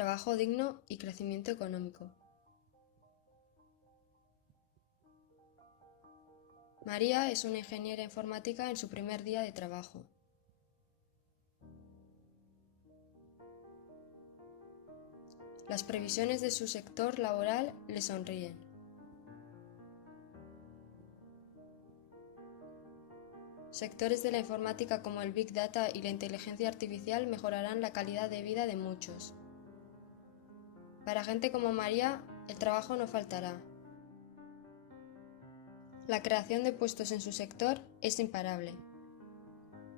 trabajo digno y crecimiento económico. María es una ingeniera informática en su primer día de trabajo. Las previsiones de su sector laboral le sonríen. Sectores de la informática como el Big Data y la inteligencia artificial mejorarán la calidad de vida de muchos. Para gente como María, el trabajo no faltará. La creación de puestos en su sector es imparable.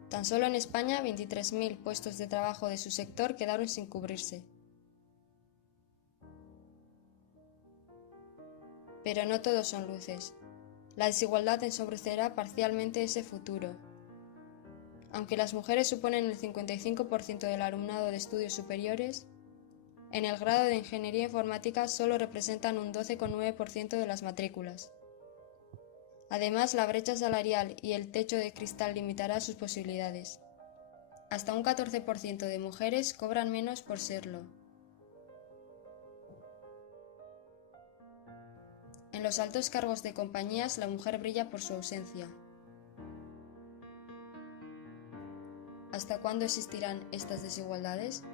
Tan solo en España, 23.000 puestos de trabajo de su sector quedaron sin cubrirse. Pero no todos son luces. La desigualdad ensobrecerá parcialmente ese futuro. Aunque las mujeres suponen el 55% del alumnado de estudios superiores, en el grado de ingeniería informática solo representan un 12,9% de las matrículas. Además, la brecha salarial y el techo de cristal limitará sus posibilidades. Hasta un 14% de mujeres cobran menos por serlo. En los altos cargos de compañías, la mujer brilla por su ausencia. ¿Hasta cuándo existirán estas desigualdades?